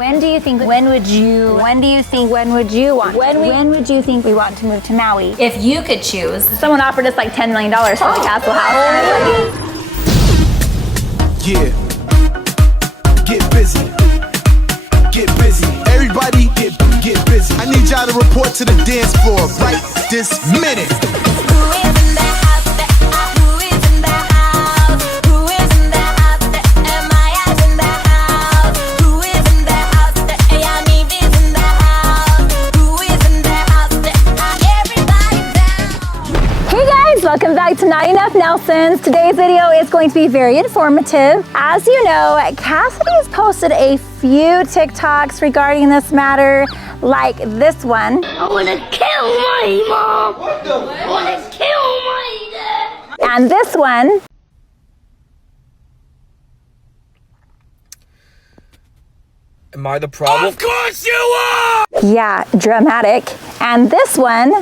When do you think, when would you want, when would you think we want to move to Maui? If you could choose. Someone offered us like $10 million for the castle house. Yeah. Get busy. Get busy. Everybody get busy. I need y'all to report to the dance floor right this minute. Welcome back to Not Enough Nelsons. Today's video is going to be very informative. As you know, Cassidy has posted a few TikToks regarding this matter, like this one. I wanna kill my mom. I wanna kill my dad. And this one. Am I the problem? Of course you are! Yeah, dramatic. And this one.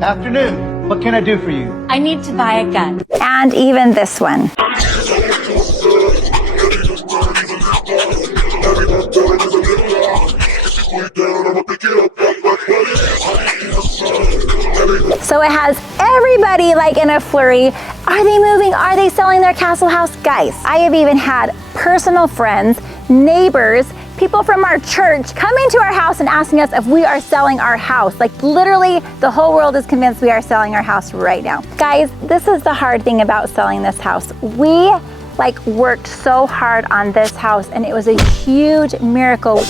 Afternoon. What can I do for you? I need to buy a gun. And even this one. So it has everybody like in a flurry. Are they moving? Are they selling their castle house? Guys, I have even had personal friends, neighbors, people from our church coming to our house and asking us if we are selling our house. Like literally the whole world is convinced we are selling our house right now. Guys, this is the hard thing about selling this house. We worked so hard on this house and it was a huge miracle.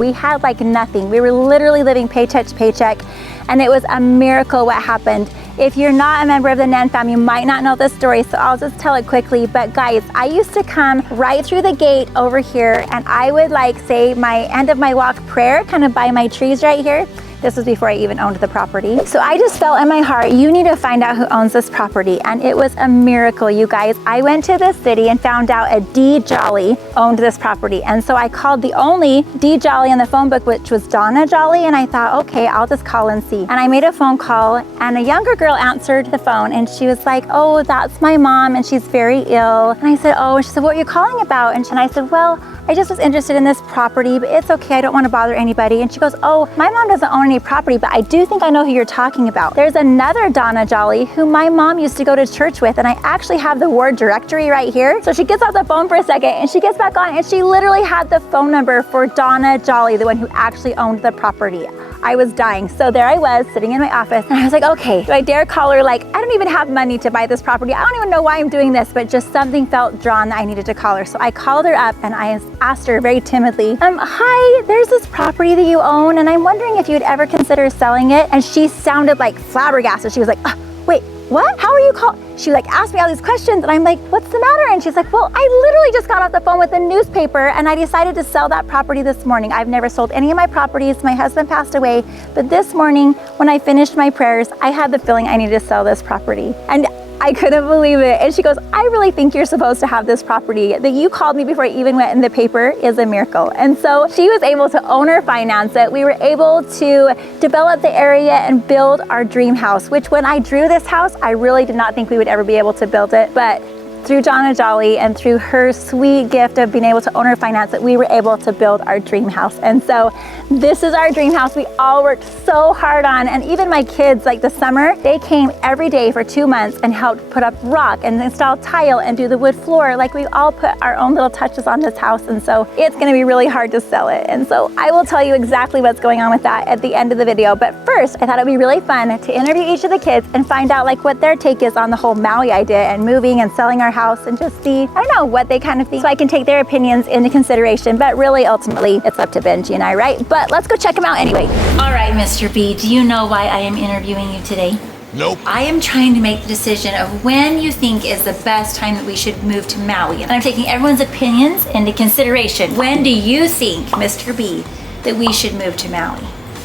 We had nothing. We were literally living paycheck to paycheck, and it was a miracle what happened. If you're not a member of the Nen fam, you might not know this story, so I'll just tell it quickly. But guys, I used to come right through the gate over here, and I would say my end of my walk prayer kind of by my trees right here. This was before I even owned the property. So I just felt in my heart, you need to find out who owns this property. And it was a miracle, you guys. I went to this city and found out a D. Jolly owned this property. And so I called the only D. Jolly in the phone book, which was Donna Jolly. And I thought, okay, I'll just call and see. And I made a phone call and a younger girl answered the phone and she was like, oh, that's my mom and she's very ill. And I said, oh, and she said, what are you calling about? And I said, well, I just was interested in this property, but it's okay, I don't want to bother anybody. And she goes, oh, my mom doesn't own any property, but I do think I know who you're talking about. There's another Donna Jolly who my mom used to go to church with, and I actually have the ward directory right here. So she gets off the phone for a second and she gets back on and she literally had the phone number for Donna Jolly, the one who actually owned the property. I was dying. So there I was sitting in my office and I was like, okay, do I dare call her? I don't even have money to buy this property. I don't even know why I'm doing this, but just something felt drawn that I needed to call her. So I called her up and I asked her very timidly, hi, there's this property that you own and I'm wondering if you'd ever consider selling it. And she sounded flabbergasted. She was like, wait, what? How are you called? She asked me all these questions and I'm like, what's the matter? And she's like, well, I literally just got off the phone with the newspaper and I decided to sell that property this morning. I've never sold any of my properties. My husband passed away, but this morning when I finished my prayers, I had the feeling I needed to sell this property. And I couldn't believe it. And she goes, I really think you're supposed to have this property. That you called me before I even went in the paper is a miracle. And so she was able to owner finance it. We were able to develop the area and build our dream house, which when I drew this house, I really did not think we would ever be able to build it. But through Donna Jolly and through her sweet gift of being able to owner finance it, we were able to build our dream house. And so this is our dream house we all worked so hard on. And even my kids, the summer, they came every day for 2 months and helped put up rock and install tile and do the wood floor. We all put our own little touches on this house. And so it's gonna be really hard to sell it. And so I will tell you exactly what's going on with that at the end of the video. But first, I thought it'd be really fun to interview each of the kids and find out what their take is on the whole Maui idea and moving and selling our house and just see, I don't know, what they kind of think so I can take their opinions into consideration. But really, ultimately, it's up to Benji and I, right? But let's go check them out anyway. All right, Mr. B, do you know why I am interviewing you today? Nope. I am trying to make the decision of when you think is the best time that we should move to Maui. And I'm taking everyone's opinions into consideration. When do you think, Mr. B, that we should move to Maui?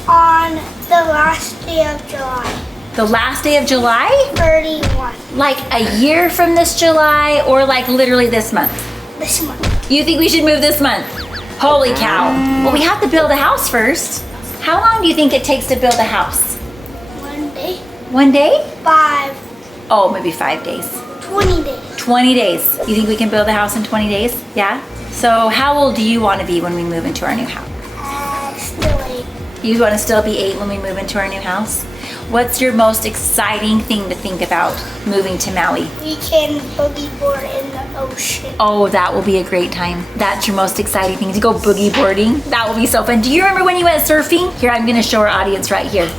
On the last day of July. The last day of July? 31. A year from this July or literally this month? This month. You think we should move this month? Holy cow. Well, we have to build a house first. How long do you think it takes to build a house? 1 day. 1 day? 5. Oh, maybe 5 days. 20 days. 20 days. You think we can build a house in 20 days? Yeah? So how old do you want to be when we move into our new house? Still 8. You want to still be 8 when we move into our new house? What's your most exciting thing to think about moving to Maui? We can boogie board in the ocean. Oh, that will be a great time. That's your most exciting thing, to go boogie boarding. That will be so fun. Do you remember when you went surfing? Here, I'm gonna show our audience right here. You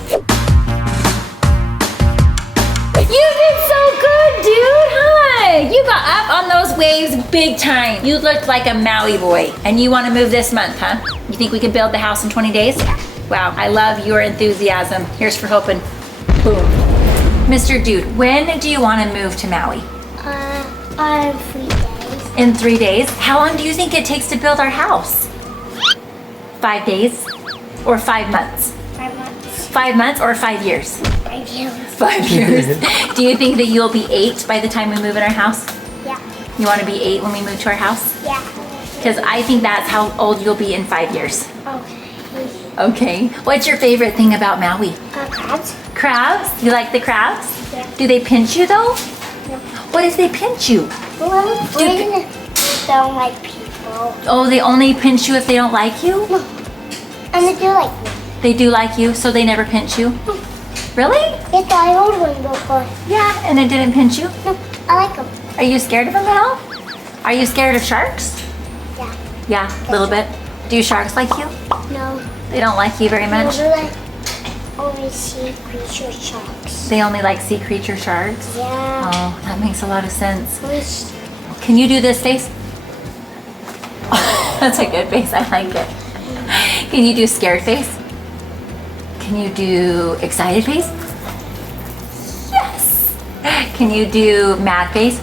did so good, dude, huh? You got up on those waves big time. You looked like a Maui boy. And you wanna move this month, huh? You think we can build the house in 20 days? Wow, I love your enthusiasm. Here's for hoping. Boom. Mr. Dude, when do you wanna move to Maui? 3 days. In 3 days? How long do you think it takes to build our house? 5 days? Or 5 months? 5 months. 5 months or 5 years? 5 years. 5 years. Do you think that you'll be 8 by the time we move in our house? Yeah. You want to be 8 when we move to our house? Yeah. Because I think that's how old you'll be in 5 years. Okay. Okay. What's your favorite thing about Maui? Crabs? Crabs? You like the crabs? Yeah. Do they pinch you though? No. What if they pinch you? Well, we don't like people. Oh, they only pinch you if they don't like you? No. And they do like me. They do like you, so they never pinch you? Really? Yes, I hold one before. Yeah, and it didn't pinch you? No, I like them. Are you scared of them at all? Are you scared of sharks? Yeah. Yeah, a little bit. Do sharks like you? No. They don't like you very much? No, they like only sea creature sharks. They only like sea creature sharks? Yeah. Oh, that makes a lot of sense. Which, Can you do this face? That's a good face, I like it. Can you do scared face? Can you do excited face? Yes! Can you do mad face?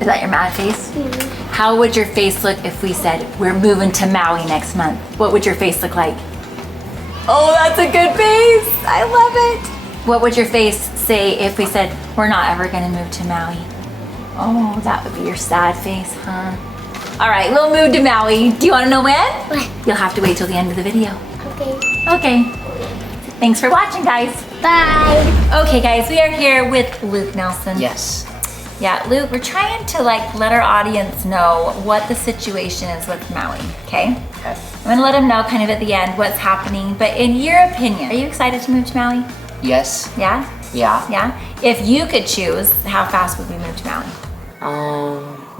Is that your mad face? How would your face look if we said, we're moving to Maui next month? What would your face look like? Oh, that's a good face. I love it. What would your face say if we said, we're not ever gonna move to Maui? Oh, that would be your sad face, huh? All right, we'll move to Maui. Do you wanna know when? When? You'll have to wait till the end of the video. okay. Okay. Thanks for watching, guys. Bye. Okay, guys, we are here with Luke Nelson. Yes. Yeah, Luke, we're trying to let our audience know what the situation is with Maui, okay? Okay. I'm gonna let them know kind of at the end what's happening, but in your opinion, are you excited to move to Maui? Yes. Yeah? Yeah. Yeah? If you could choose, how fast would we move to Maui?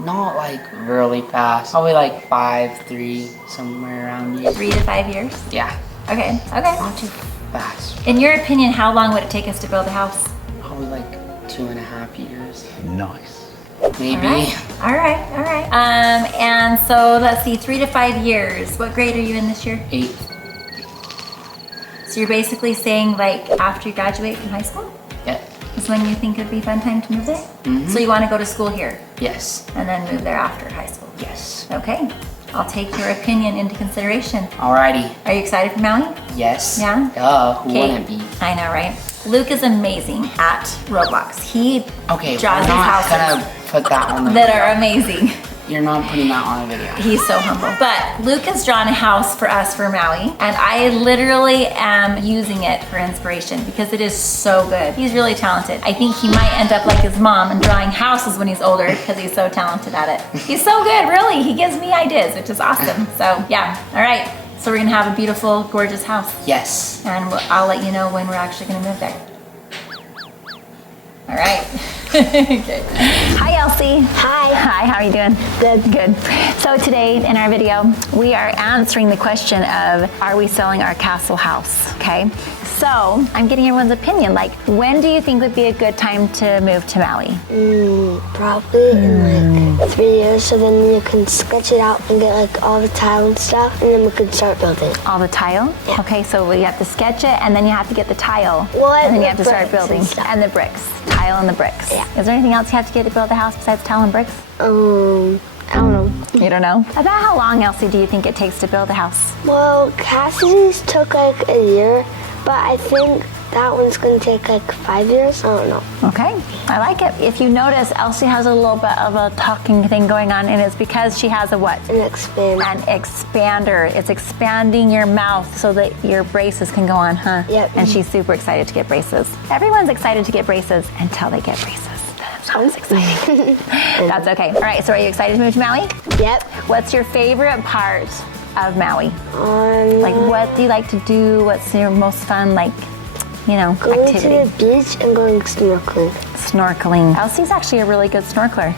Not like really fast. Probably like 5, 3, somewhere around here. 3 to 5 years? Yeah. Okay, okay. Not too fast. In your opinion, how long would it take us to build a house? Probably like 2.5 years. Nice. Maybe. All right. And so let's see, 3 to 5 years. What grade are you in this year? 8. So you're basically saying after you graduate from high school Yeah. is when you think it'd be a fun time to move there? So you want to go to school here Yes. and then move there after high school? Yes. Okay, I'll take your opinion into consideration. Alrighty. Are you excited for Maui? Yes. Yeah? Duh. Who Okay. wouldn't be? I know, right? Luke is amazing at Roblox. He Okay. draws We're these not houses gonna put that on the that video. are amazing. You're not putting that on a video. He's so humble. But Luke has drawn a house for us for Maui, and I literally am using it for inspiration because it is so good. He's really talented. I think he might end up like his mom and drawing houses when he's older because he's so talented at it. He's so good, really. He gives me ideas, which is awesome. So yeah, all right. So we're gonna have a beautiful, gorgeous house, Yes. and I'll let you know when we're actually gonna move there. All right. Okay. Hi, Elsie. Hi. Hi, how are you doing? Good. Good. So today in our video, we are answering the question of, are we selling our castle house? Okay. So I'm getting everyone's opinion. When do you think would be a good time to move to Maui? Probably in 3 years, so then you can sketch it out and get all the tile and stuff, and then we can start building. All the tile? Yeah. Okay, so we have to sketch it, and then you have to get the tile. Well, and then you the have to start bricks and building. stuff. And the bricks. Tile and the bricks. Yeah. Is there anything else you have to get to build a house besides tile and bricks? I don't know. You don't know? About how long, Elsie, do you think it takes to build a house? Well, Cassidy's took a year, but I think that one's gonna take like 5 years. I don't know. Okay, I like it. If you notice, Elsie has a little bit of a talking thing going on, and it's because she has a what? An expander. An expander. It's expanding your mouth so that your braces can go on, huh? Yep. And she's super excited to get braces. Everyone's excited to get braces until they get braces. Sounds exciting. That's okay. All right, so are you excited to move to Maui? Yep. What's your favorite part of Maui? Like, what do you like to do? What's your most fun, like, you know, Going activity? to the beach and going snorkeling. Snorkeling. Elsie's actually a really good snorkeler.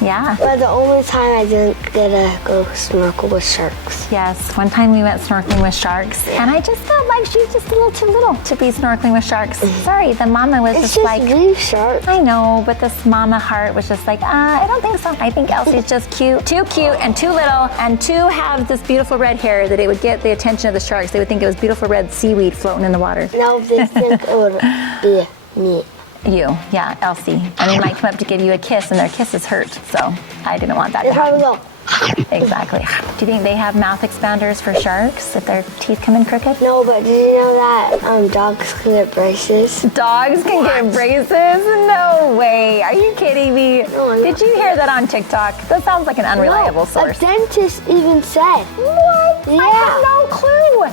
Yeah. But the only time I didn't get to go snorkel with sharks. Yes, one time we went snorkeling with sharks, and I just felt like she was just a little too little to be snorkeling with sharks. Sorry, the mama was It's just like, reef sharks. I know, but this mama heart was just like, I don't think so. I think Elsie's just cute, too cute and too little, and to have this beautiful red hair that it would get the attention of the sharks. They would think it was beautiful red seaweed floating in the water. No, they think it would be me. You, yeah, Elsie. And they might come up to give you a kiss, and their kisses hurt, so I didn't want that They to happen. probably go. Exactly. Do you think they have mouth expanders for sharks if their teeth come in crooked? No, but did you know that dogs can get braces? Dogs can get braces? No way. Are you kidding me? No, I'm not. Did you hear that on TikTok? That sounds like an unreliable No, source. A dentist even said. What? Yeah. I had no clue.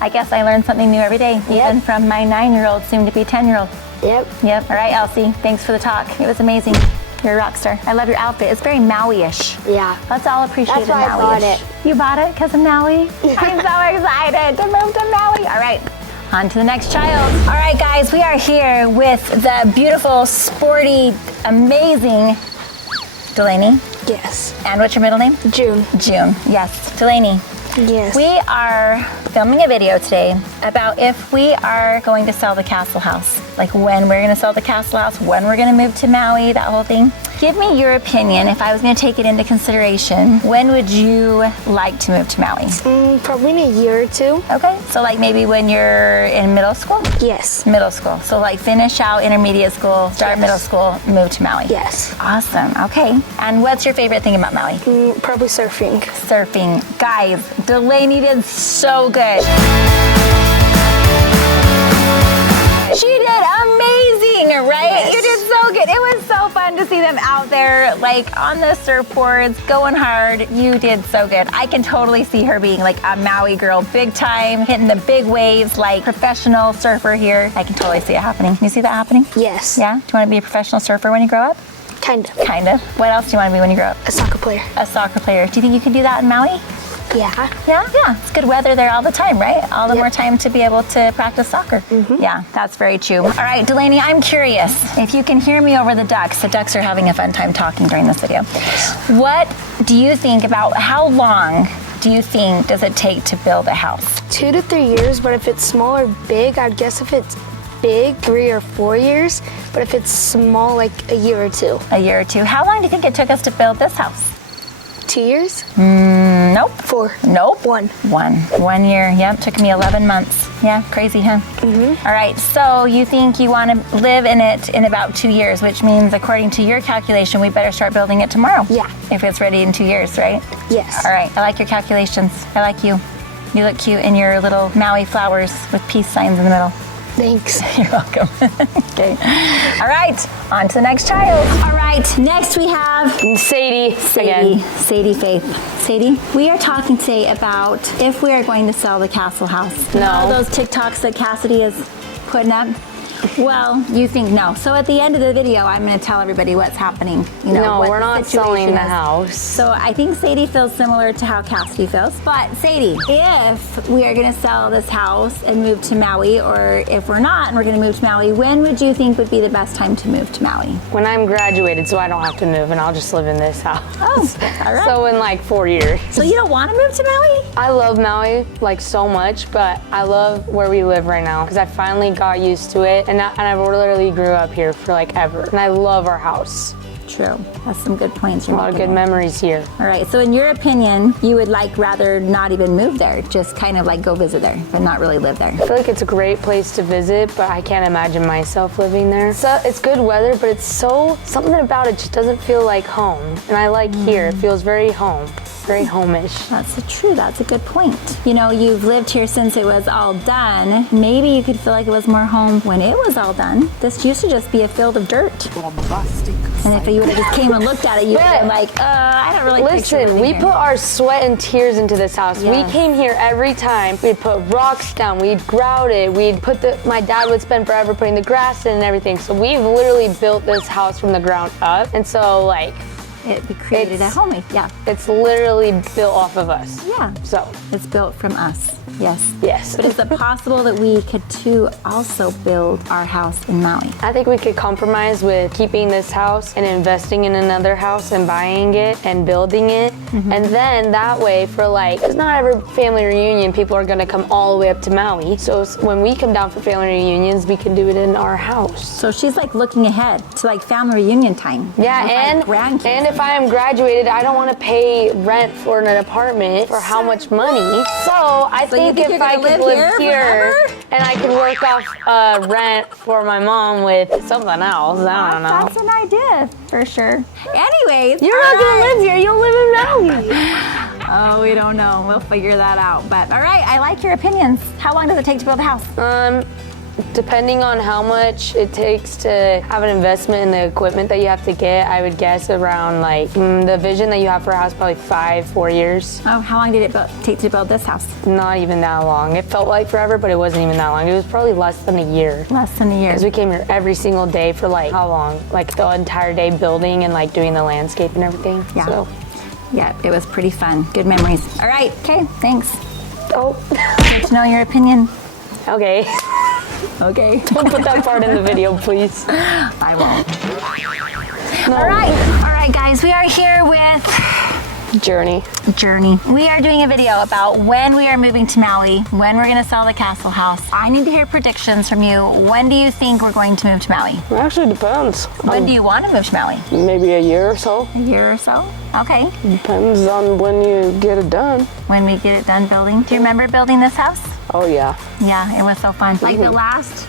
I guess I learn something new every day, even from my 9-year-old, soon to be 10-year-old. Yep. Yep. All right, Elsie. Thanks for the talk. It was amazing. You're a rock star. I love your outfit. It's very Maui-ish. Yeah. Let's all appreciate That's why I bought Maui-ish. it. You bought it because of Maui? I'm so excited to move to Maui. All right. On to the next child. All right, guys, we are here with the beautiful, sporty, amazing Delaney. Yes. And what's your middle name? June. June. Yes. Delaney. Yes. We are filming a video today about if we are going to sell the castle house. Like when we're gonna sell the castle house, when we're gonna move to Maui, that whole thing. Give me your opinion. If I was gonna take it into consideration, when would you like to move to Maui? Probably in a year or two. Okay, so like maybe when you're in middle school? Yes. Middle school. So like finish out intermediate school, start middle school, move to Maui. Yes. Awesome, okay. And what's your favorite thing about Maui? Probably surfing. Surfing. Guys, Delaney did so good. She did amazing, right? Yes. You did so good. It was so fun to see them out there, like on the surfboards, going hard. You did so good. I can totally see her being like a Maui girl, big time, hitting the big waves, like professional surfer here. I can totally see it happening. Can you see that happening? Yes. Yeah? Do you want to be a professional surfer when you grow up? Kind of. Kind of. What else do you want to be when you grow up? A soccer player. A soccer player. Do you think you can do that in Maui? Yeah. Yeah, it's good weather there all the time, right? All the more time to be able to practice soccer. Yeah, that's very true. All right, Delaney, I'm curious if you can hear me over the ducks. The ducks are having a fun time talking during this video. What do you think about how long do you think does it take to build a house? 2 to 3 years, but if it's small or big, I'd guess if it's big, 3 or 4 years, but if it's small, like a year or two. A year or two. How long do you think it took us to build this house? 2 years? Nope. 4. Nope. 1. 1 year. Yep. Took me 11 months. Yeah. Crazy, huh? All right. So you think you want to live in it in about 2 years, which means according to your calculation, we better start building it tomorrow. Yeah. If it's ready in 2 years, right? Yes. All right. I like your calculations. I like you. You look cute in your little Maui flowers with peace signs in the middle. Thanks. You're welcome. Okay. All right. On to the next child. All right. Next we have Sadie. Sadie Faith. Sadie, we are talking today about if we are going to sell the castle house. No. All those TikToks that Cassidy is putting up. Well, you think no. So at the end of the video, I'm going to tell everybody what's happening. You know, No, what we're the not situation selling the is. house. So I think Sadie feels similar to how Cassidy feels. But Sadie, if we are going to sell this house and move to Maui, or if we're not and we're going to move to Maui, when would you think would be the best time to move to Maui? When I'm graduated, so I don't have to move and I'll just live in this house. Oh, all right. So in like 4 years. So you don't want to move to Maui? I love Maui like so much, but I love where we live right now because I finally got used to it and I literally grew up here for like ever. And I love our house. True. That's some good points. A lot of good memories here. All right. So in your opinion, you would like rather not even move there, just kind of like go visit there, but not really live there. I feel like it's a great place to visit, but I can't imagine myself living there. So it's good weather, but it's something about it just doesn't feel like home. And I like here, it feels very home. very home-ish. That's true. That's a good point. You know, you've lived here since it was all done. Maybe you could feel like it was more home when it was all done. This used to just be a field of dirt. And if you would have just came and looked at it, you'd have been like, I don't really picture Listen, we here. put our sweat and tears into this house. Yes. We came here every time. We'd put rocks down, we'd grout it, my dad would spend forever putting the grass in and everything. So we've literally built this house from the ground up. And so like, We created a home. Yeah. it's literally built off of us. Yeah. So, It's built from us. Yes. yes. But is it possible that we could too also build our house in Maui? I think we could compromise with keeping this house and investing in another house and buying it and building it. And then that way for like, because not every family reunion, people are gonna come all the way up to Maui. So when we come down for family reunions, we can do it in our house. So she's like looking ahead to like family reunion time. Yeah, with, like, grandkids. and if I am graduated, I don't want to pay rent for an apartment for how much money. So I think think if you're I gonna could live live here here forever? and I could work off rent for my mom with something else, I don't know. That's an idea for sure. Anyways, You're not gonna live here. You'll live in Maui. Oh, we don't know. We'll figure that out. But all right, I like your opinions. How long does it take to build a house? Depending on how much it takes to have an investment in the equipment that you have to get, I would guess around like the vision that you have for a house, probably 4 years. Oh, how long did it take to build this house? Not even that long. It felt like forever, but it wasn't even that long. It was probably less than a year. Less than a year. Because we came here every single day for like how long? Like the entire day building and like doing the landscape and everything. Yeah. So. Yeah, it was pretty fun. Good memories. All right, okay, thanks. Oh. Good to know your opinion. Okay. Okay. Don't put that part in the video, please. I won't. All right, guys, we are here with JourNee. We are doing a video about when we are moving to Maui, when we're gonna sell the castle house. I need to hear predictions from you. When do you think we're going to move to Maui? It actually depends. When do you want to move to Maui? Maybe a year or so. A year or so? Okay. Depends on when you get it done. When we get it done building. Do you remember building this house? Oh yeah. Yeah, it was so fun. Like the last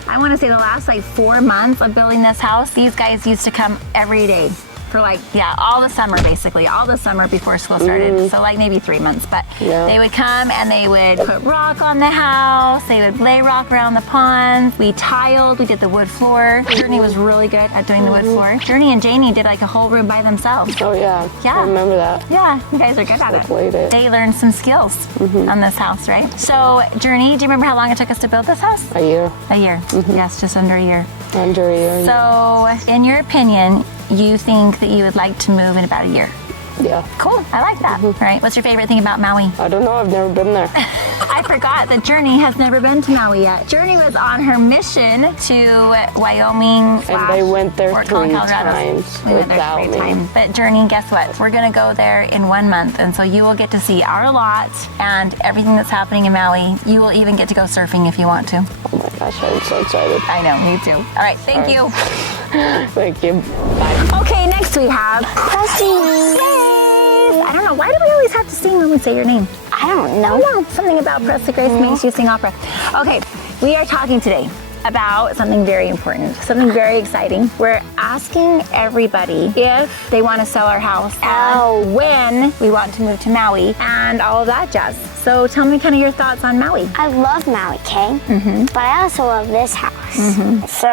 4 months of building this house, these guys used to come every day for all the summer basically, all the summer before school started. So like maybe 3 months, but they would come and they would put rock on the house, they would lay rock around the ponds, we tiled, we did the wood floor. JourNee was really good at doing the wood floor. JourNee and Jaine did like a whole room by themselves. Oh yeah. Yeah. I remember that. Yeah, you guys are good at it. Played it. They learned some skills on this house, right? So JourNee, do you remember how long it took us to build this house? A year. A year. Yes, just under a year. Under a year. So, in your opinion, you think that you would like to move in about a year? Yeah. Cool, I like that. All right, what's your favorite thing about Maui? I don't know, I've never been there. I forgot that JourNee has never been to Maui yet. JourNee was on her mission to Wyoming. And they went there Fort 3 Collins, Colorado. times We went there without 3 me. times. But JourNee, guess what? We're gonna go there in 1 month, and so you will get to see our lot and everything that's happening in Maui. You will even get to go surfing if you want to. Oh my gosh, I'm so excited. I know, me too. All right, thank you. Thank you. Bye. Okay, next we have Pressing. I don't know, why do we always have to sing when we say your name? I don't know. Oh, no, something about Press the Grace makes you sing opera. Okay, we are talking today about something very important, something very exciting. We're asking everybody if they want to sell our house and when we want to move to Maui and all of that jazz. So tell me kind of your thoughts on Maui. I love Maui, Kay, but I also love this house. So,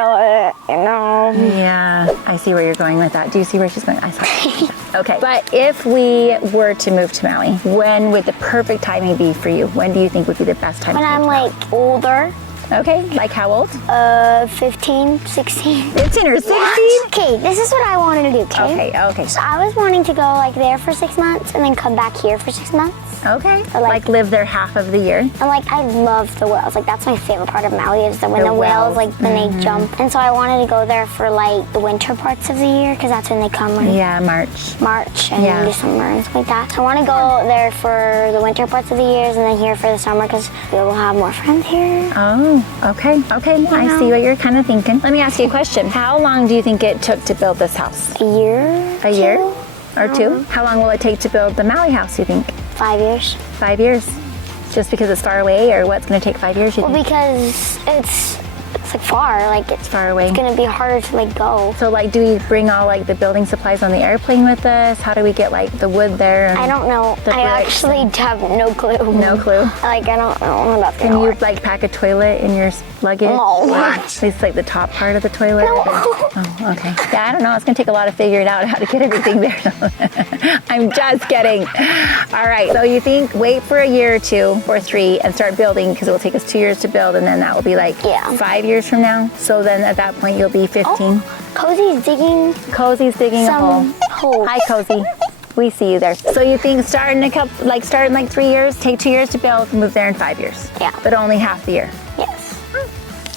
Yeah, I see where you're going with that. Do you see where she's going? I saw. Okay, but if we were to move to Maui, when would the perfect timing be for you? When do you think would be the best time when to I'm move to Maui? like older, Okay, like how old? 15, 16. 15 or 16? Okay, this is what I wanted to do, Kay. Okay. So I was wanting to go like there for 6 months and then come back here for 6 months. Okay. Or Like live there half of the year. And like I love the whales. Like that's my favorite part of Maui is that when the whales like when they jump. And so I wanted to go there for like the winter parts of the year because that's when they come. Like, Yeah, March. March and December and stuff like that. So I want to go there for the winter parts of the years and then here for the summer because we will have more friends here. Oh, okay. I see what you're kind of thinking. Let me ask you a question. How long do you think it took to build this house? A year? A year or two? How long will it take to build the Maui house, you think? 5 years. 5 years? Just because it's far away, or what's going to take 5 years, you Well, think? because it's it's like far. Like it's far away. It's gonna be harder to like go. So like, do we bring all like the building supplies on the airplane with us? How do we get like the wood there? And I don't know. the I bricks actually have no clue. No clue. Like I don't know about Can you like pack a toilet in your luggage? No. Or at least like the top part of the toilet? No. Oh, okay. Yeah, I don't know. It's gonna take a lot of figuring out how to get everything there. I'm just kidding. All right. So you think wait for a year or 2 or 3 and start building because it will take us 2 years to build, and then that will be like 5 years from now. So then at that point you'll be 15. Cozy's digging. Cozy's digging a hole. Hole. Hi, Cozy. We see you there. So you think start in like 3 years, take 2 years to build, move there in 5 years. Yeah. But only half the year. Yes.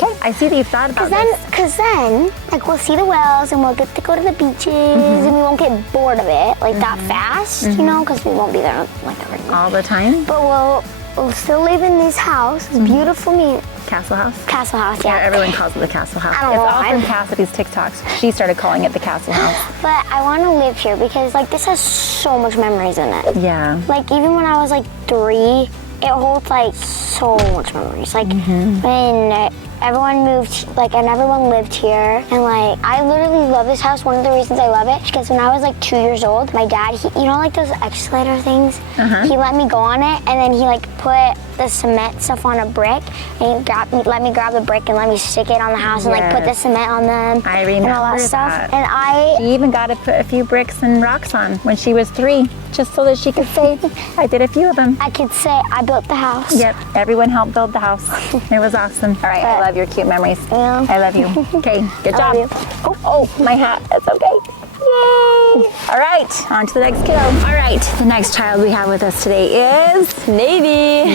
Okay, I see that you've thought about this. Because then, like, we'll see the whales and we'll get to go to the beaches and we won't get bored of it, like, that fast, you know, because we won't be there, like, every day. All the time? But we'll still live in this house, this beautiful Castle house? castle house, Yeah, yeah. everyone calls it the castle house. I don't It's know, all from I'm- Cassidy's TikToks. She started calling it the castle house. But I want to live here because, like, this has so much memories in it. Yeah. Like, even when I was, like, 3, it holds, like, so much memories. Like, when everyone moved, like, and everyone lived here. And, like, I literally love this house. One of the reasons I love it is because when I was, like, 2 years old, my dad, you know, like, those escalator things? He let me go on it, and then he, like, put the cement stuff on a brick, and he let me grab the brick and let me stick it on the house and, like, put the cement on them. I remember and all that stuff. that. And She even got to put a few bricks and rocks on when she was 3, just so that she could say, I did a few of them. I could say I built the house. Yep, everyone helped build the house. It was awesome. All right, I love your cute memories. Yeah. I love you. Okay, good I job. love Oh, my hat. That's okay. Yay! All right, on to the next kiddo. All right, the next child we have with us today is Navy.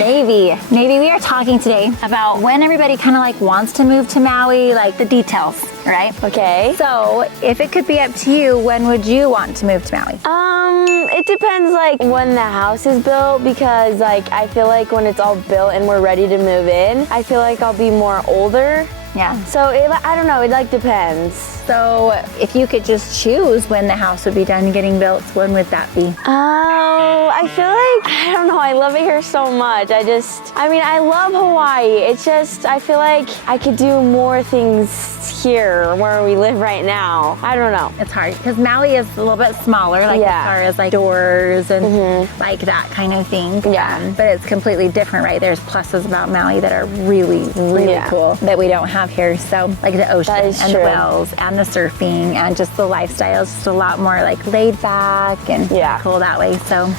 Navy, we are talking today about when everybody kind of like wants to move to Maui, like the details, right? Okay. So if it could be up to you, when would you want to move to Maui? It depends like when the house is built, because like I feel like when it's all built and we're ready to move in, I feel like I'll be more older. Yeah. So I don't know, it like depends. So if you could just choose when the house would be done getting built, when would that be? Oh, I feel like, I don't know, I love it here so much. I love Hawaii. It's just, I feel like I could do more things here where we live right now. I don't know. It's hard because Maui is a little bit smaller, like as far as like doors and like that kind of thing. Yeah. But it's completely different, right? There's pluses about Maui that are really, really cool that we don't have here. So like the ocean and the wells and the surfing and just the lifestyle is just a lot more like laid back and cool that way. So,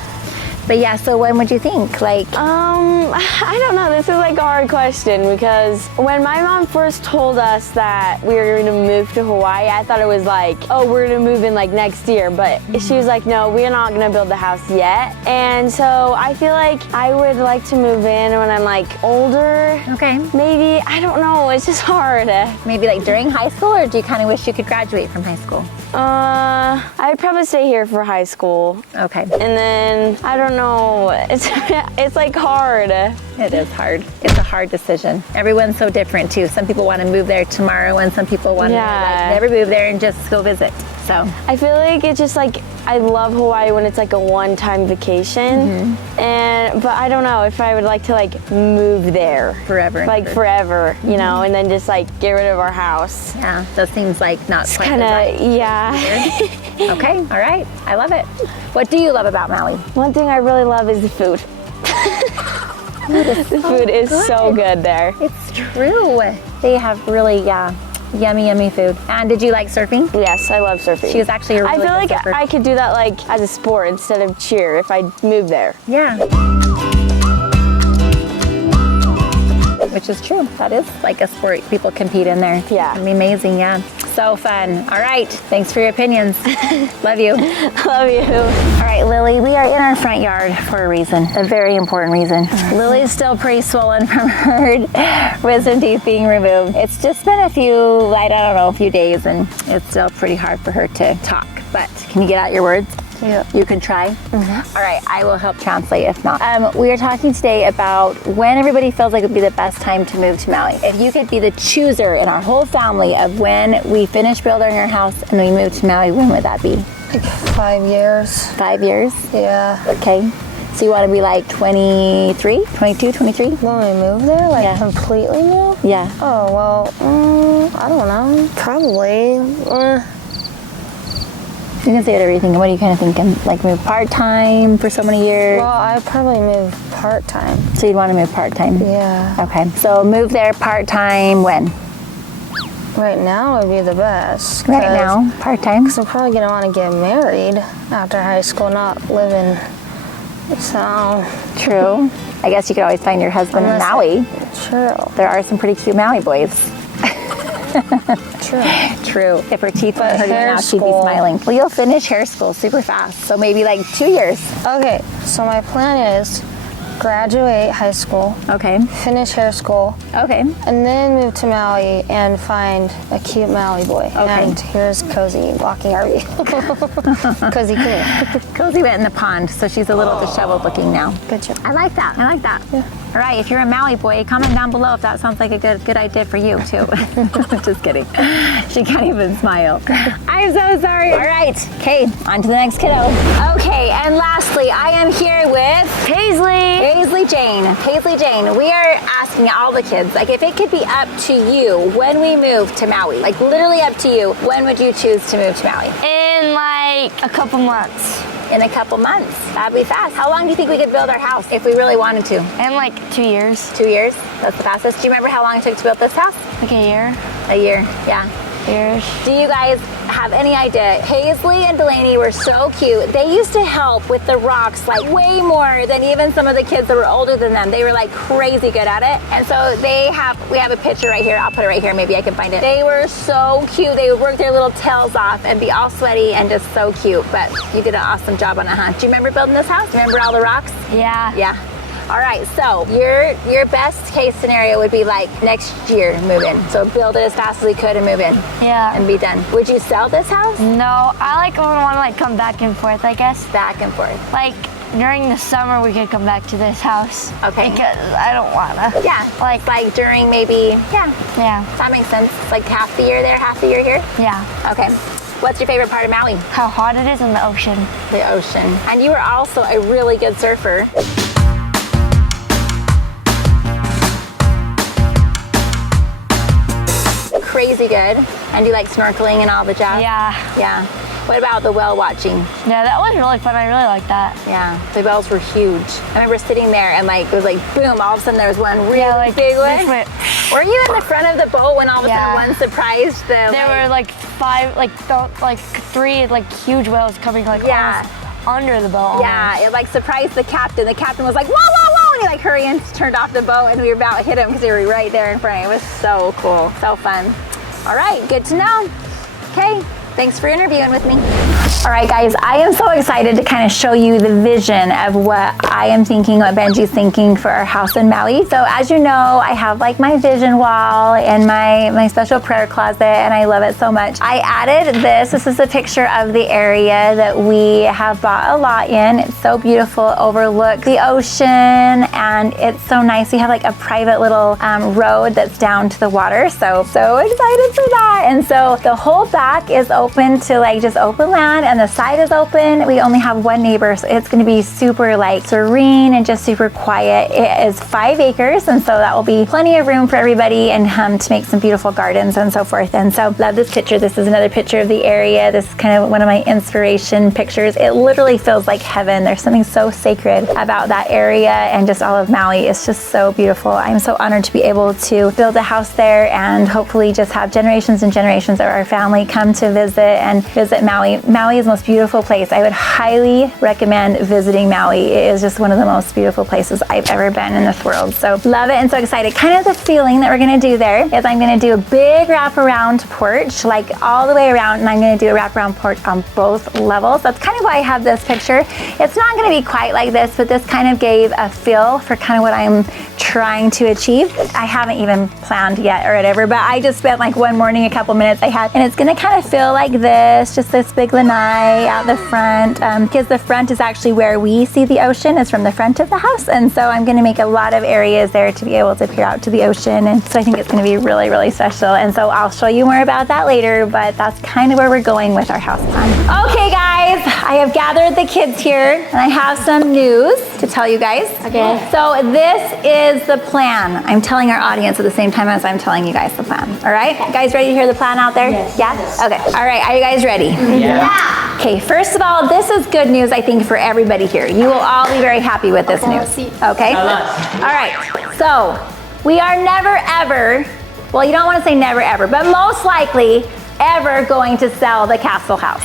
but yeah, so when would you think? Like, I don't know. This is like a hard question because when my mom first told us that we were going to move to Hawaii, I thought it was like, oh, we're going to move in like next year. But she was like, no, we're not going to build the house yet. And so I feel like I would like to move in when I'm like older. Okay. Maybe, I don't know. It's just hard. Maybe like during high school, or do you kind of wish you could graduate from high school? I'd probably stay here for high school. Okay. And then, I don't know. It's like hard. It is hard. It's a hard decision. Everyone's so different too. Some people want to move there tomorrow and some people want to like never move there and just go visit. So I feel like it's just like, I love Hawaii when it's like a one-time vacation. But I don't know if I would like to like move there. Forever. Like forever, you know, and then just like get rid of our house. Yeah, that seems like not quite Kind right. of, yeah. Okay, all right. I love it. What do you love about Maui? One thing I really love is the food. The food is so good there. It's true. They have really, yummy, yummy food. And did you like surfing? Yes, I love surfing. She was actually a really I feel good like surfer. I could do that like as a sport instead of cheer if I moved there. Yeah. Which is true. That is like a sport people compete in there. Yeah. It'd be amazing, yeah. So fun. All right. Thanks for your opinions. Love you. Love you. All right, LiLee, we are in our front yard for a reason, a very important reason. LiLee's still pretty swollen from her wisdom teeth being removed. It's just been a few days, and it's still pretty hard for her to talk. But can you get out your words? Yeah. You can try? All right, I will help translate if not. We are talking today about when everybody feels like it would be the best time to move to Maui. If you could be the chooser in our whole family of when we finish building our house and we move to Maui, when would that be? Like 5 years. 5 years? Yeah. Okay. So you want to be like 23, 22, 23? When we move there, like completely move? Yeah. Oh, well, I don't know. Probably. You can say whatever you're thinking. What are you kind of thinking? Like move part-time for so many years? Well, I'd probably move part-time. So you'd want to move part-time? Yeah. Okay. So move there part-time when? Right now would be the best. Right now, part-time? Because I'm probably going to want to get married after high school, not live in, so. True. I guess you could always find your husband in Maui. True. There are some pretty cute Maui boys. True. True. If her teeth weren't hurting hair now, she'd be school- smiling. Well, you'll finish hair school super fast. So maybe like 2 years. Okay, so my plan is graduate high school, Okay. finish hair school, Okay. and then move to Maui and find a cute Maui boy. Okay. And here's Cozy walking our view. Cozy, come here. Cozy went in the pond, so she's a little disheveled looking now. Good job. I like that. I like that. Yeah. All right, if you're a Maui boy, comment down below if that sounds like a good idea for you too. Just kidding. She can't even smile. I'm so sorry. All right, okay, on to the next kiddo. Okay, and lastly, I am here with Paisley Jaine. We are asking all the kids, like if it could be up to you when we move to Maui, like literally up to you, when would you choose to move to Maui? In like a couple months. In a couple months. That'd be fast. How long do you think we could build our house if we really wanted to? In like 2 years. 2 years? That's the fastest. Do you remember how long it took to build this house? Like a year. A year, yeah. Years. Do you guys have any idea? Paisley and Delaney were so cute. They used to help with the rocks like way more than even some of the kids that were older than them. They were like crazy good at it. And so we have a picture right here. I'll put it right here. Maybe I can find it. They were so cute. They would work their little tails off and be all sweaty and just so cute. But you did an awesome job on it, huh? Do you remember building this house? Remember all the rocks? Yeah. Yeah. All right, so your best case scenario would be like next year move in. So build it as fast as we could and move in. Yeah. And be done. Would you sell this house? No, I like would want to like come back and forth, I guess. Back and forth. Like during the summer we could come back to this house. Okay. Because I don't wanna. Yeah, like during maybe, yeah, Yeah. that makes sense. Like half the year there, half the year here? Yeah. Okay. What's your favorite part of Maui? How hot it is in the ocean. The ocean. And you are also a really good surfer. Crazy good. And you like snorkeling and all the jazz? Yeah. Yeah. What about the whale watching? Yeah, that was really fun. I really like that. Yeah, the whales were huge. I remember sitting there and like it was like boom, all of a sudden there was one really big one. This went, Were you in the front of the boat when all of a Yeah. sudden one surprised the there were like three like huge whales coming like Yeah. almost under the boat. Yeah, it like surprised the captain. The captain was like, whoa, whoa, whoa, and he like hurried and turned off the boat and we were about to hit him because they were right there in front. It was so cool, so fun. All right, good to know. Okay, thanks for interviewing with me. All right, guys, I am so excited to kind of show you the vision of what I am thinking, what Benji's thinking for our house in Maui. So as you know, I have like my vision wall and my special prayer closet, and I love it so much. I added this. This is a picture of the area that we have bought a lot in. It's so beautiful, overlook the ocean, and it's so nice. We have like a private little road that's down to the water. So excited for that. And so the whole back is open to like just open land, and the side is open. We only have one neighbor, so it's gonna be super like serene and just super quiet. It is 5 acres, and so that will be plenty of room for everybody and to make some beautiful gardens and so forth. And so love this picture. This is another picture of the area. This is kind of one of my inspiration pictures. It literally feels like heaven. There's something so sacred about that area, and just all of Maui. It's just so beautiful. I'm so honored to be able to build a house there and hopefully just have generations and generations of our family come to visit Maui. Maui is the most beautiful place. I would highly recommend visiting Maui. It is just one of the most beautiful places I've ever been in this world. So love it and so excited. Kind of the feeling that we're gonna do there is I'm gonna do a big wraparound porch, like all the way around, and I'm gonna do a wraparound porch on both levels. That's kind of why I have this picture. It's not gonna be quite like this, but this kind of gave a feel for kind of what I'm trying to achieve. I haven't even planned yet or whatever, but I just spent like one morning, a couple minutes I had, and it's gonna kind of feel like this, just this big lanai. sky out the front because the front is actually where we see the ocean, is from the front of the house. And so I'm gonna make a lot of areas there to be able to peer out to the ocean. And so I think it's gonna be really, really special. And so I'll show you more about that later, but that's kind of where we're going with our house plan. Okay guys, I have gathered the kids here and I have some news to tell you guys. Okay. So this is the plan. I'm telling our audience at the same time as I'm telling you guys the plan. All right? You guys ready to hear the plan out there? Yes. Yeah? Okay. All right, are you guys ready? Yeah. Okay, first of all, this is good news, I think, for everybody here. You will all be very happy with this news. Okay? All right, so we are never ever, well, you don't want to say never ever, but most likely ever going to sell the castle house.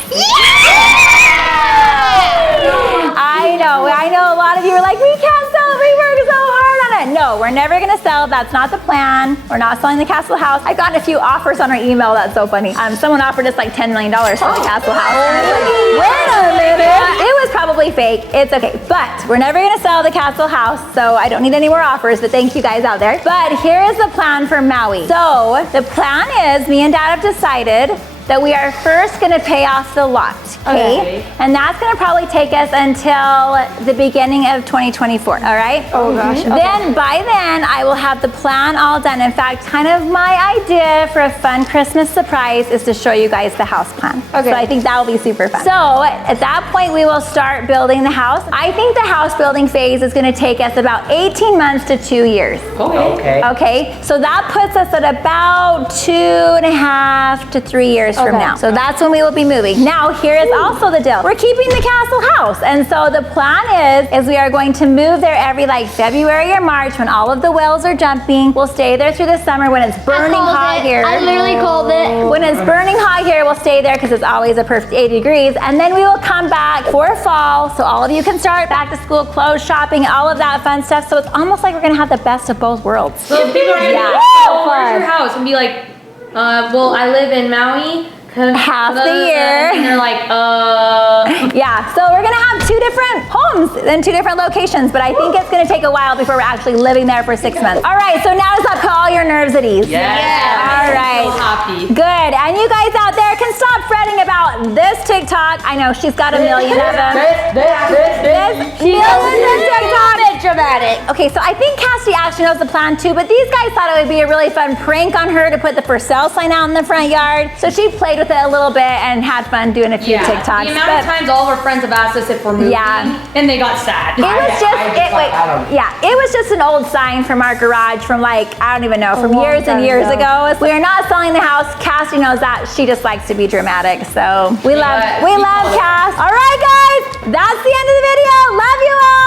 I know a lot of you are like, we can't sell it, we worked so hard on it. No, we're never gonna sell, that's not the plan. We're not selling the castle house. I've gotten a few offers on our email, that's so funny. Someone offered us like $10 million for the castle house. And I was like, wait a minute. It was probably fake, it's okay. But we're never gonna sell the castle house, so I don't need any more offers, but thank you guys out there. But here is the plan for Maui. So the plan is, me and Dad have decided that we are first gonna pay off the lot, okay? And that's gonna probably take us until the beginning of 2024, all right? Oh gosh. Then by then, I will have the plan all done. In fact, kind of my idea for a fun Christmas surprise is to show you guys the house plan. Okay. So I think that will be super fun. So at that point, we will start building the house. I think the house building phase is gonna take us about 18 months to 2 years. Okay. Okay, so that puts us at about 2.5 to 3 years from now. So that's when we will be moving. Now, here is also the deal. We're keeping the castle house. And so the plan is we are going to move there every like February or March when all of the whales are jumping. We'll stay there through the summer when it's burning hot here. I literally called it. When it's burning hot here, we'll stay there because it's always a perfect 80 degrees. And then we will come back for fall so all of you can start back to school, clothes shopping, all of that fun stuff. So it's almost like we're gonna have the best of both worlds. So people are gonna be like, oh, where's your house? And be like, well, I live in Maui. Half the year. And they're like, Yeah, so we're gonna have 2 different homes in 2 different locations, but I think it's gonna take a while before we're actually living there for 6 months. All right, so now does that put all your nerves at ease? All right. so happy. Good, and you guys out there can stop fretting about this TikTok. I know she's got a million of them. This millions of TikToks. Dramatic. Okay, so I think Cassie actually knows the plan too, but these guys thought it would be a really fun prank on her to put the for sale sign out in the front yard. So she played with it a little bit and had fun doing a few TikToks. The amount of times all of our friends have asked us if we're moving, and they got sad. It was just an old sign from our garage from like, I don't even know, from years and years ago. We are not selling the house. Cassie knows that. She just likes to be dramatic. So we love Cass. All right, guys, that's the end of the video. Love you all.